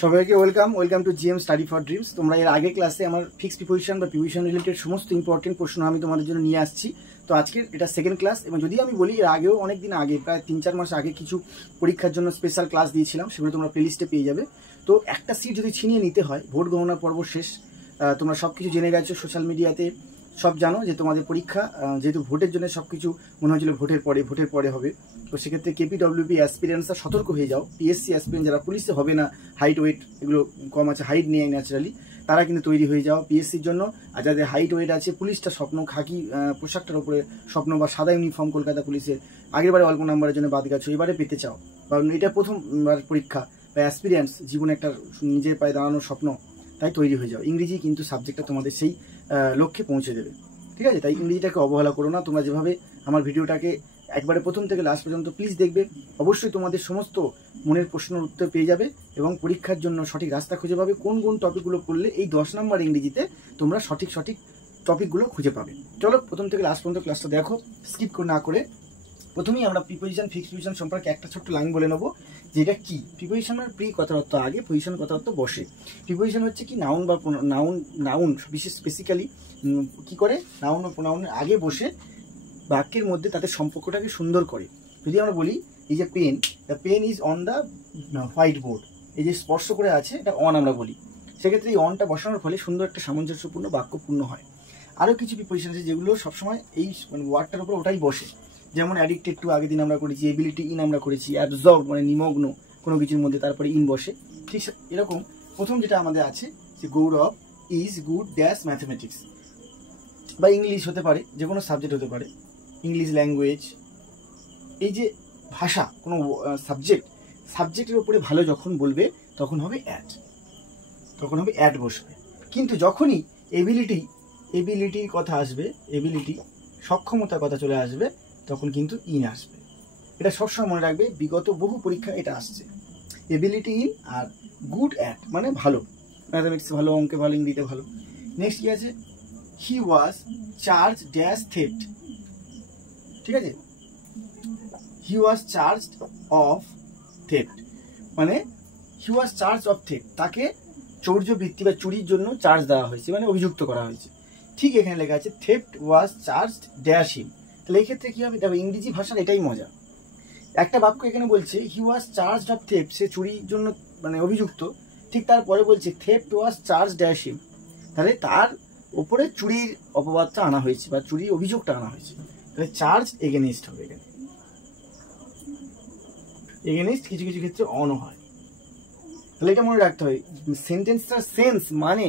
সবাইকে welcome to GM study for dreams. তোমরা এর আগে ক্লাসে আমার ফিক্সড প্রিপোজিশন বা প্রিপোজিশন রিলেটেড সমস্ত ইম্পর্টেন্ট প্রশ্ন আমি তোমাদের জন্য নিয়ে আসছি। তো আজকে এটা সেকেন্ড ক্লাস, এবং যদি আমি বলি এর আগেও অনেক দিন আগে, প্রায় 3-4 মাস আগে কিছু পরীক্ষার জন্য স্পেশাল ক্লাস দিয়েছিলাম, সেগুলো তোমরা প্লেলিস্টে পেয়ে যাবে। তো একটা সিট যদি ছিনিয়ে নিতে হয়, ভোট গণনা পর্ব শেষ, তোমরা সব কিছু জেনে গেছো, সোশ্যাল মিডিয়াতে সব জানো যে তোমাদের পরীক্ষা, যেহেতু ভোটের জন্য সব কিছু মনে হয়েছিল ভোটের পরে হবে। তো সেক্ষেত্রে কেপিডব্লিউপি অ্যাসপিরেন্টসরা সতর্ক হয়ে যাও। পিএসসি অ্যাসপিরেন্ট যারা পুলিশে হবে না, হাইট ওয়েট এগুলো কম আছে, হাইট নেই ন্যাচারালি, তারা কিন্তু তৈরি হয়ে যাও পিএসসির জন্য। আর যাদের হাইট ওয়েট আছে, পুলিশটা স্বপ্ন, খাকি পোশাকটার উপরে স্বপ্ন বা সাদা ইউনিফর্ম কলকাতা পুলিশের, আগেরবারে অল্প নাম্বারের জন্য বাদ গেছো, এবারে পেতে চাও, কারণ এটা প্রথমবার পরীক্ষা বা অ্যাসপিরিয়েন্স, জীবনে একটা নিজের পায়ে দাঁড়ানোর স্বপ্ন, তাই তৈরি হয়ে যাও। ইংরেজি কিন্তু সাবজেক্টটা তোমাদের সেই লক্ষ্যে পৌঁছে দেবে, ঠিক আছে? তাই ইংরেজিটাকে অবহেলা করো না। তোমরা যেভাবে আমার ভিডিওটাকে একবারে প্রথম থেকে লাস্ট পর্যন্ত প্লিজ দেখবে, অবশ্যই তোমাদের সমস্ত মনের প্রশ্নের উত্তর পেয়ে যাবে এবং পরীক্ষার জন্য সঠিক রাস্তা খুঁজে পাবে। কোন কোন টপিকগুলো পড়লে এই 10 নম্বর ইংরেজিতে তোমরা সঠিক টপিকগুলো খুঁজে পাবে। চলো প্রথম থেকে লাস্ট পর্যন্ত ক্লাসটা দেখো, স্কিপ না করে। প্রথমেই আমরা প্রিপোজিশন, ফিক্সড প্রিপোজিশন সম্পর্কে একটা ছোট্ট লাইন বলে নেবো, যে এটা কি। প্রিপোজিশন মানে প্রি কথার অর্থ আগে, পজিশন কথার অর্থ বসে। প্রিপোজিশন হচ্ছে কি, নাউন বা নাউন বিশেষ স্পেসিক্যালি কি করে, নাউন বা প্রোনাউনের আগে বসে বাক্যের মধ্যে তাদের সম্পর্কটাকে সুন্দর করে। যদি আমরা বলি এই যে pen, the pen is on the whiteboard, এই যে স্পর্শ করে আছে, এটা অন আমরা বলি। সেক্ষেত্রে এই অনটা বসানোর ফলে সুন্দর একটা সামঞ্জস্যপূর্ণ বাক্য পূর্ণ হয়। আরও কিছু প্রিপোজিশন আছে যেগুলো সবসময় এই ওয়ার্ডটার উপর ওটাই বসে, যেমন অ্যাডিক্টেড টু আগের দিন আমরা করেছি, এবিলিটি ইন আমরা করেছি, অ্যাবজর্ব মানে নিমগ্ন কোনো কিছুর মধ্যে, তারপরে ইন বসে। ঠিক এরকম প্রথম যেটা আমাদের আছে যে গৌরব ইজ গুড ড্যাশ ম্যাথমেটিক্স, বা ইংলিশ হতে পারে, যে কোনো সাবজেক্ট হতে পারে, ইংলিশ ল্যাঙ্গুয়েজ। এই যে ভাষা, কোনো সাবজেক্টের উপরে ভালো যখন বলবে তখন হবে অ্যাড বসবে। কিন্তু যখনই এবিলিটির কথা আসবে, এবিলিটি সক্ষমতার কথা চলে আসবে, তখন কিন্তু ইন আসবে। এটা সবসময় মনে রাখবে, বিগত বহু পরীক্ষা এটা আসছে। এবিলিটি ইন আর গুড অ্যাট মানে ভালো, ম্যাথামেটিক্স ভালো, অঙ্কে ভালো, ইংরেজিতে ভালো। নেক্সট কি আছে, হি ওয়াজ চার্জ ড্যাশ থেফট, ঠিক আছে? হি ওয়াজ চার্জড অফ থেফট মানে হি ওয়াজ চার্জ অফ থেফট, তাকে চৌর্যবৃত্তি বা চুরির জন্য চার্জ দেওয়া হয়েছে, মানে অভিযুক্ত করা হয়েছে। ঠিক এখানে লেখা আছে থেফট ওয়াজ চার্জড ড্যাশ হিম। তাহলে এই ক্ষেত্রে কি হবে, দেখো ইংরেজি ভাষার এটাই মজা। একটা বাক্য এখানে বলছে হি ওয়াজ চার্জড অফ থেফট, সে চুরির জন্য মানে অভিযুক্ত, ঠিক তারপরে বলছে থেফট ওয়াজ চার্জ ড্যাশ হিম, তাহলে তার উপরে চুরির অপবাদটা আনা হয়েছে বা চুরির অভিযোগটা আনা হয়েছে। তাহলে চার্জ এগেনিস্ট হবে, এখানে এগেনিস্ট কিছু কিছু ক্ষেত্রে অন হয়। তাহলে এটা মনে রাখতে হয়, সেন্টেন্সটার সেন্স মানে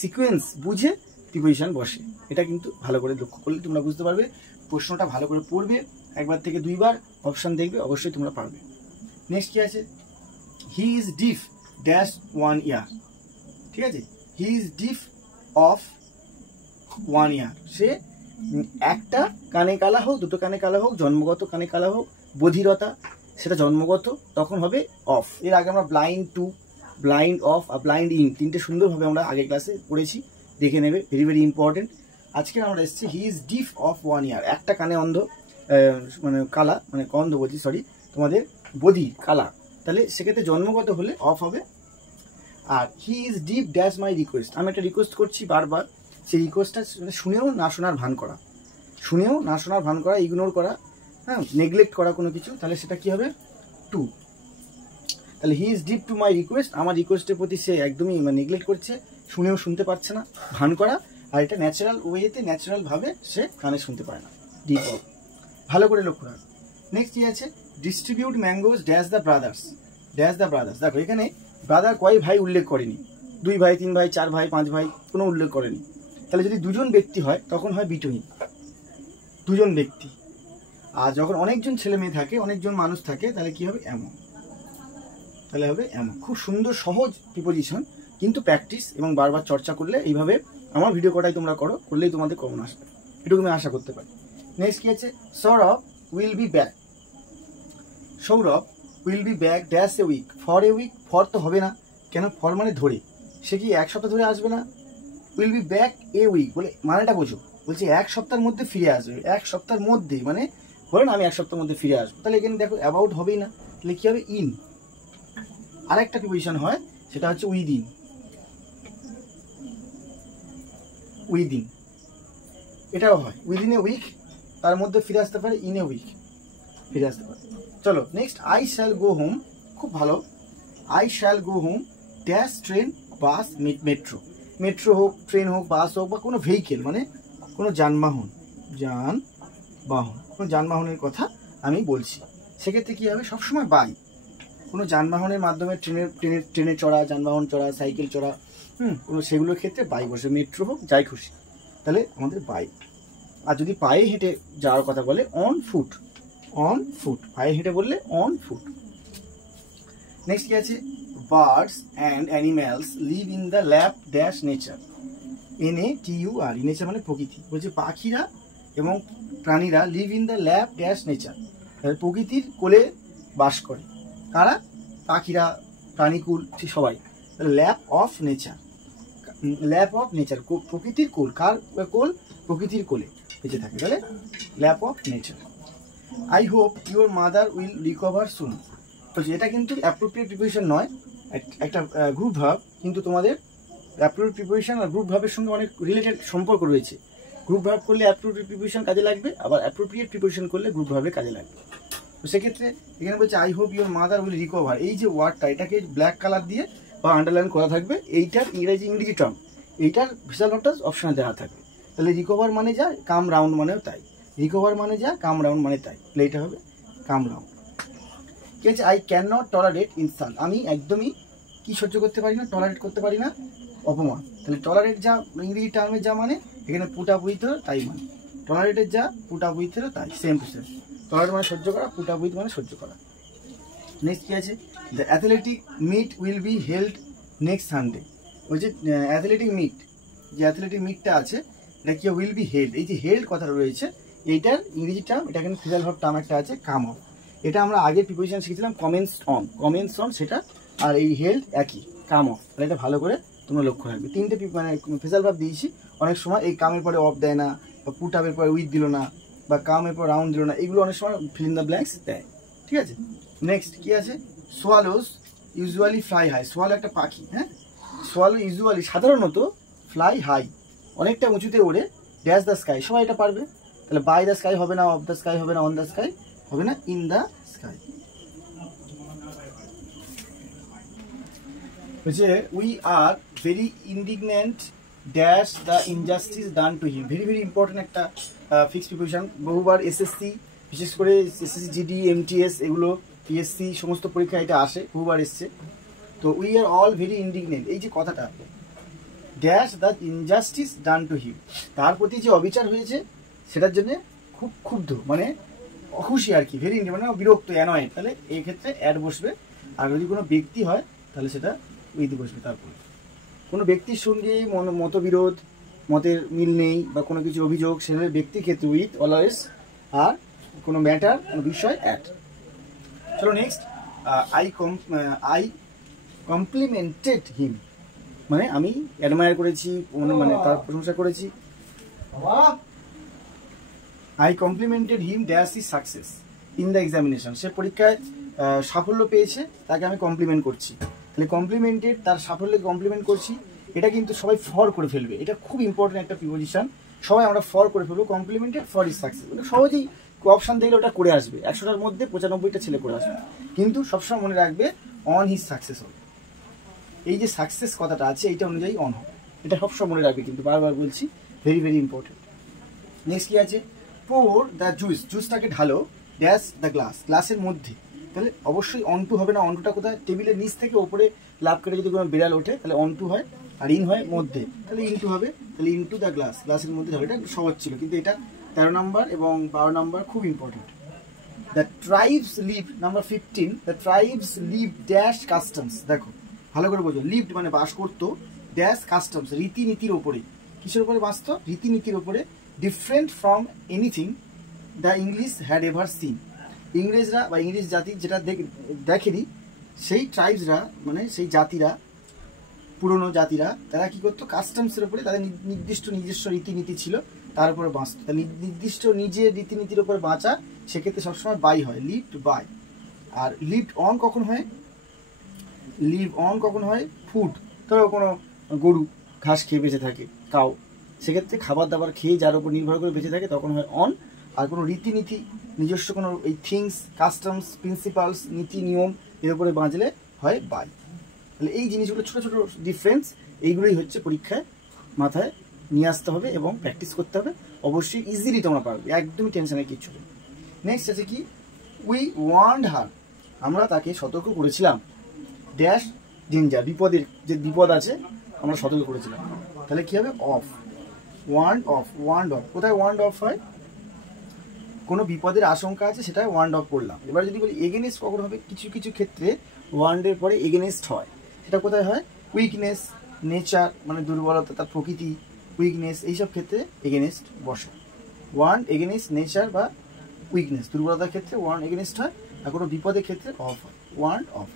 সিকোয়েন্স বুঝে প্রিপোজিশন বসে। এটা কিন্তু ভালো করে লক্ষ্য করলে তোমরা বুঝতে পারবে। প্রশ্নটা ভালো করে পড়বে, একবার থেকে 2বার অপশন দেখবে, অবশ্যই তোমরা পারবে। নেক্সট কি আছে, হি ইজ ডিফ ড্যাশ 1 ইয়ার, ঠিক আছে? হি ইজ ডিফ অফ 1 ইয়ার, সে একটা কানে কালা হোক, দুটো কানে কালা হোক, জন্মগত কানে কালা হোক, বধিরতা সেটা জন্মগত, তখন হবে অফ। এর আগে আমরা ব্লাইন্ড টু, ব্লাইন্ড অফ আর ব্লাইন্ড ইন তিনটে সুন্দরভাবে আমরা আগের ক্লাসে পড়েছি, দেখে নেবে, ভেরি ভেরি ইম্পর্টেন্ট। আজকে আমরা এসেছি হি ইজ ডিফ অফ 1 ইয়ার, একটা কানে অন্ধ, মানে কালা, মানে অন্ধ বলছি, সরি, তোমাদের বধির কালা, তাহলে সেক্ষেত্রে জন্মগত হলে অফ হবে। আর he is deaf dash my request, আমি একটা রিকোয়েস্ট করছি বারবার, সেই রিকোয়েস্টটা শুনেও না শোনার ভান করা, ইগনোর করা, হ্যাঁ, নেগলেক্ট করা কোনো কিছু, তাহলে সেটা কি হবে, টু। তাহলে he is deep to my request, আমার রিকোয়েস্টের প্রতি সে একদমই নেগলেক্ট করছে, শুনেও শুনতে পারছে না, ভান করা। আর এটা ন্যাচারাল ওয়েতে, ন্যাচারাল ভাবে সে কানে শুনতে পারে না, ডিপ অফ। ভালো করে লক্ষ্য রাখ। নেক্সট কি আছে, distribute mangoes dash the brothers, দেখো এখানে ব্রাদার কয় ভাই উল্লেখ করেনি, 2 ভাই, 3 ভাই, 4 ভাই, 5 ভাই, কোনো উল্লেখ করেনি। তাহলে যদি দুজন ব্যক্তি হয় তখন হয় বিটুইন, দুজন ব্যক্তি। আর যখন অনেকজন ছেলে মেয়ে থাকে, অনেকজন মানুষ থাকে, তাহলে কি হবে, এমন, তাহলে হবে এমন। খুব সুন্দর সহজ প্রিপোজিশন, কিন্তু প্র্যাকটিস এবং বারবার চর্চা করলে, এইভাবে আমার ভিডিও কটাই তোমরা করলেই তোমাদের কমন আসবে, এটুকু আমি আশা করতে পারি। নেক্সট কি আছে, Sourav will be back dash a week, for a week, for তো হবে না, কেন, ফর মানে ধরে, সে কি 1 সপ্তাহ ধরে আসবে না। Will be back a week বলে মানেটা বোঝো, বলছে 1 সপ্তাহের মধ্যে ফিরে আসবে, 1 সপ্তাহের মধ্যে মানে বলেন আমি 1 সপ্তাহের মধ্যে ফিরে আসবো, তাহলে এখানে দেখো অ্যাবাউট হবেই না, তাহলে কি হবে, ইন। আরেকটা প্রিপোজিশন হয় সেটা হচ্ছে উইদিন। উইদিন এটাও হয়, উইদিন এ উইক, তার মধ্যে ফিরে আসতে পারে, ইন এ উইক ফিরে আসতে পারে। চলো next, I shall go home, খুব ভালো। I shall go home dash train bus metro. Metro হোক, ট্রেন হোক, বাস হোক, বা কোনো ভেহিকেল মানে কোনো যানবাহন, কোনো যানবাহনের কথা আমি বলছি। সেক্ষেত্রে কী হবে, সবসময় বাই। কোনো যানবাহনের মাধ্যমে ট্রেনে চড়া, যানবাহন চড়া, সাইকেল চড়া, কোনো সেগুলোর ক্ষেত্রে বাই বসে, মেট্রো হোক যাই খুশি, তাহলে আমাদের বাই। আর যদি পায়ে হেঁটে যাওয়ার কথা বলে অন ফুট, অন ফুট, পায়ে হেঁটে বললে অন ফুট। নেক্সট কি আছে, birds and animals live in the lap dash nature. NATUR, nature মানে প্রকৃতি। বলছে পাখিরা এবং প্রাণীরা live in the lap dash nature, প্রকৃতির কোলে বাস করে। কারা? পাখিরা, প্রাণীকুল, ঠিক সবাই। Lap of nature, lap of nature, প্রকৃতির কোল। কার কোল? প্রকৃতির কোলে বেঁচে থাকে, তাহলে lap of nature. I hope your mother will recover soon. বলছি এটা কিন্তু অ্যাপ্রোপ্রিয়েট প্রিপোজিশন নয়, একটা গ্রুপ ভার্ব, কিন্তু তোমাদের অ্যাপ্রোপ্রিয়েট প্রিপোজিশন আর গ্রুপ ভার্বের সঙ্গে অনেক রিলেটেড সম্পর্ক রয়েছে। গ্রুপ ভার্ব করলে অ্যাপ্রোপ্রিয়েট প্রিপোজিশন কাজে লাগবে, আবার অ্যাপ্রোপ্রিয়েট প্রিপোজিশন করলে গ্রুপ ভার্বে কাজে লাগবে। তো সেক্ষেত্রে এখানে বলছে I hope your mother will recover, এই যে ওয়ার্ডটা, এটাকে ব্ল্যাক কালার দিয়ে বা আন্ডারলাইন করা থাকবে। এইটার ইংরেজি টার্ম, এইটার ভিসাল নোটটা অপশনে দেওয়া থাকবে। তাহলে রিকভার মানে যা, কাম রাউন্ড মানেও তাই। রিকভার মানে যা, কাম রাউন্ড মানে তাই, তাহলে এটা হবে কাম রাউন্ড। ঠিক আছে, I can not tolerate insult, আমি একদমই কি সহ্য করতে পারি না, টলারেট করতে পারি না অপমান। তাহলে টলারেট যা ইংরেজি টার্মে যা মানে, এখানে পুট আপ উইথ তাই মানে, টলারেটের যা পুট আপ উইথ তাই, সেম টু সেম। টলারেট মানে সহ্য করা, পুট আপ উইথ মানে সহ্য করা। নেক্সট কি আছে, the athletic meet will be held next Sunday. বলছে অ্যাথলেটিক মিট, যে অ্যাথলেটিক মিটটা আছে এটা কি উইল বি হেল্ড, এই যে হেল্ড কথা রয়েছে এইটার ইংরেজি টার্ম, এটা এখানে ফিজাল ভার্ব টার্ম একটা আছে, কাম অফ। এটা আমরা আগে প্রিপোজিশন শিখেছিলাম কমেন্টস অন সেটা, আর এই হেল্ড একই, কাম অফ। তাহলে এটা ভালো করে তোমরা লক্ষ্য রাখবে। তিনটে মানে ফিজাল ভার্ব দিয়েছি, অনেক সময় এই কামের পরে অফ দেয় না, বা পুট আপের পরে উইথ দিল না, বা কামের পর রাউন্ড দিল না, এগুলো অনেক সময় ফিল ইন দ্য ব্ল্যাঙ্কস দেয়। ঠিক আছে, নেক্সট কি আছে, সোয়ালোস ইউজুয়ালি ফ্লাই হাই। সোয়ালো একটা পাখি, হ্যাঁ, সোয়ালো ইউজুয়ালি সাধারণত ফ্লাই হাই, অনেকটা উঁচুতে ওড়ে, ড্যাশ দ্য স্কাই, সবাই এটা পারবে। তাহলে বাই দ্য স্কাই হবে না, অফ দ্য স্কাই হবে না, অন দ্য স্কাই হবে না, ইন দ্য স্কাই। হচ্ছে we are very indignant dash the injustice done to him. Very very important একটা ফিক্সড প্রিপোজিশন, বহুবার এসএসসি, বিশেষ করে এসএসসি জিডি, MTS, এগুলো পিএসসি সমস্ত পরীক্ষা এটা আসে, বহুবার এসছে। তো we are all very indignant, এই যে কথাটা, dash the injustice done to him, তার প্রতি যে অবিচার হয়েছে সেটার জন্য খুব ক্ষুব্ধ, মানে অখুশি আর কি, ভেরি মানে বিরক্ত, অ্যানয়েড, তাহলে এই ক্ষেত্রে অ্যাড বসবে। আর যদি কোনো ব্যক্তি হয় তাহলে সেটা উইথ বসবে। তারপরে কোনো ব্যক্তির সঙ্গে মতবিরোধ, মতের মিল নেই, বা কোনো কিছু অভিযোগ, সেখানে ব্যক্তির ক্ষেত্রে উইথ অলওয়েজ, আর কোনো ম্যাটার, কোনো বিষয় অ্যাট। চলো নেক্সট, আই কমপ্লিমেন্টেড হিম, মানে আমি অ্যাডমায়ার করেছি, মানে তার প্রশংসা করেছি। I complimented him dash his success in the examination, সে পরীক্ষায় সাফল্য পেয়েছে, তাকে আমি কমপ্লিমেন্ট করছি। তাহলে কমপ্লিমেন্টেড, তার সাফল্যকে কমপ্লিমেন্ট করছি, এটা কিন্তু সবাই ফর করে ফেলবে, এটা খুব ইম্পর্টেন্ট একটা প্রিপোজিশন, সবাই আমরা ফর করে ফেলবো। কমপ্লিমেন্টেড ফর ইজ সাকসেস, মানে সহজেই অপশান দেখলে ওটা করে আসবে, 100টার মধ্যে 95টা ছেলে করে আসবে। কিন্তু সবসময় মনে রাখবে অন হিজ সাকসেস হবে, এই যে সাকসেস কথাটা আছে এইটা অনুযায়ী অন হবে, এটা সবসময় মনে রাখবে, কিন্তু বারবার বলছি, ভেরি ভেরি ইম্পর্টেন্ট। নেক্সট কি আছে, পোর দ্য জুস, জুসটাকে ঢালো, ড্যাশ দ্য গ্লাস, গ্লাসের মধ্যে। তাহলে অবশ্যই অন টু হবে না, অন টুটা কোথায়, টেবিলের নিচ থেকে ওপরে লাভ কেটে যদি কোনো বিড়াল ওঠে তাহলে অন টু হয়, আর ইন হয় মধ্যে, তাহলে ইনটু হবে, তাহলে ইনটু দ্য গ্লাস, গ্লাসের মধ্যে হবে। এটা সহজ ছিল, কিন্তু এটা 13 নম্বর এবং 12 নম্বর খুব important. The tribes live, number 15, the tribes live dash customs. দেখো ভালো করে বোঝো, লিভড মানে বাস করতো, ড্যাশ কাস্টমস রীতিনীতির ওপরে, কিসের উপরে বাঁচত, রীতিনীতির ওপরে, different from anything the English had ever seen. ইংরেজরা বা ইংলিশ জাতি যেটা দেখেনি, সেই ট্রাইবসরা মানে সেই জাতিরা, পুরনো জাতিরা, তারা কি করতো, কাস্টমসের উপরে, তাদের নিজস্ব রীতিনীতি ছিল, তার উপরে বাঁচত। তার নির্দিষ্ট নিজের রীতিনীতির উপরে বাঁচা, সেক্ষেত্রে সবসময় বাই হয়, লিভড বাই। আর লিভড অন কখন হয়, লিভ অন কখন হয়, ফুড, ধরো কোনো গরু ঘাস খেয়ে বেঁচে থাকে, কাউ, সেক্ষেত্রে খাবার দাবার খেয়ে যার উপর নির্ভর করে বেঁচে থাকে তখন হয় অন। আর কোনো রীতিনীতি, নিজস্ব কোনো এই থিংস, কাস্টমস, প্রিন্সিপালস, নীতি নিয়ম এর উপরে বাঁচলে হয় বাই। তাহলে এই জিনিসগুলো ছোটো ছোটো ডিফারেন্স, এইগুলোই হচ্ছে পরীক্ষায় মাথায় নিয়ে আসতে হবে এবং প্র্যাকটিস করতে হবে। অবশ্যই ইজিলি তোমরা পারবে, একদমই টেনশনের কিছু নেই। নেক্সট আছে কি, উই ওয়ার্নড হার, আমরা তাকে সতর্ক করেছিলাম, ড্যাশ ডেঞ্জার, বিপদের যে বিপদ আছে আমরা সতর্ক করেছিলাম। তাহলে কী হবে, of, warned of, warned of, কোথায় ওয়ার্নড অফ হয়, কোনো বিপদের আশঙ্কা আছে সেটাই ওয়ার্নড অফ করলাম। এবার যদি বলি এগেনেস্ট কখন হবে, কিছু কিছু ক্ষেত্রে ওয়ার্নডের পরে এগেনেস্ট হয়, সেটা কোথায় হয়, উইকনেস, নেচার মানে দুর্বলতা, তার প্রকৃতি, উইকনেস, এইসব ক্ষেত্রে এগেনেস্ট বসে। ওয়ার্ন এগেনেস্ট নেচার বা উইকনেস, দুর্বলতার ক্ষেত্রে ওয়ার্ন এগেনেস্ট হয়, আর কোনো বিপদের ক্ষেত্রে অফ হয়, ওয়ার্ন অফ।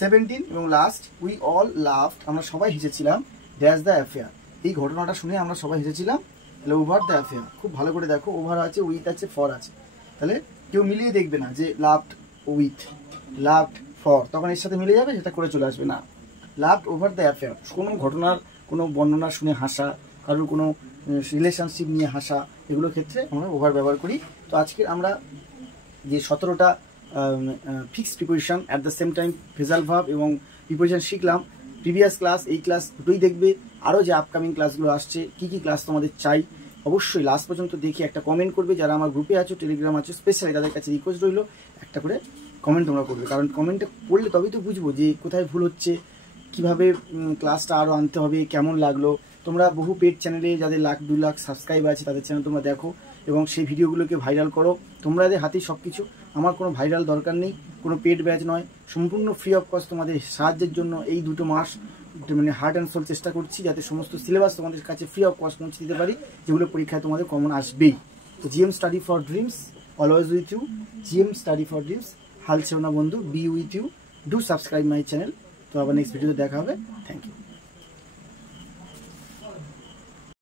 17 এবং লাস্ট, উই অল লাফড, আমরা সবাই হেসেছিলাম, ড্যাশ দ্য অ্যাফেয়ার, এই ঘটনাটা শুনে আমরা সবাই হেসেছিলাম। তাহলে ওভার দ্য অ্যাফেয়ার, খুব ভালো করে দেখো, ওভার আছে, উইথ আছে, ফর আছে, তাহলে কেউ মিলিয়ে দেখবে না যে লাফড উইথ, লাফড ফর, তখন এর সাথে মিলে যাবে, সেটা করে চলে আসবে না। লাফড ওভার দ্য অ্যাফেয়ার, কোনো ঘটনার কোনো বর্ণনা শুনে হাসা, কারোর কোনো রিলেশনশিপ নিয়ে হাসা, এগুলোর ক্ষেত্রে আমরা ওভার ব্যবহার করি। তো আজকে আমরা যে 17টা fixed preposition at the same time phrasal verb এবং প্রিপোজিশন শিখলাম। প্রিভিয়াস ক্লাস, এই ক্লাস দুটোই দেখবে, আরও যে আপকামিং ক্লাসগুলো আসছে, কী কী ক্লাস তোমাদের চাই অবশ্যই লাস্ট পর্যন্ত দেখে একটা কমেন্ট করবে। যারা আমার গ্রুপে আছো, টেলিগ্রাম আছো, স্পেশালি তাদের কাছে রিকোয়েস্ট রইল একটা করে কমেন্ট তোমরা করবে, কারণ কমেন্টে পড়লে তবেই তো বুঝবো যে কোথায় ভুল হচ্ছে, কীভাবে ক্লাসটা আরও আনতে হবে, কেমন লাগলো। তোমরা বহু পেড চ্যানেলে যাদের 1 লাখ 2 লাখ সাবস্ক্রাইব আছে তাদের চ্যানেল তোমরা দেখো এবং সেই ভিডিওগুলোকে ভাইরাল করো, তোমাদের হাতেই সব কিছু। আমার কোনো ভাইরাল দরকার নেই, কোনো পেড ব্যাচ নয়, সম্পূর্ণ ফ্রি অফ কস্ট তোমাদের সাহায্যের জন্য এই 2 মাস মানে হার্ট অ্যান্ড সোল চেষ্টা করছি যাতে সমস্ত সিলেবাস তোমাদের কাছে ফ্রি অফ কস্ট পৌঁছে দিতে পারি, যেগুলো পরীক্ষায় তোমাদের কমন আসবেই। তো GM study for dreams always with you, GM study for dreams হাল ছেড়ো না বন্ধু, be with you, do subscribe my channel. তো আবার নেক্সট ভিডিওতে দেখা হবে, থ্যাংক ইউ।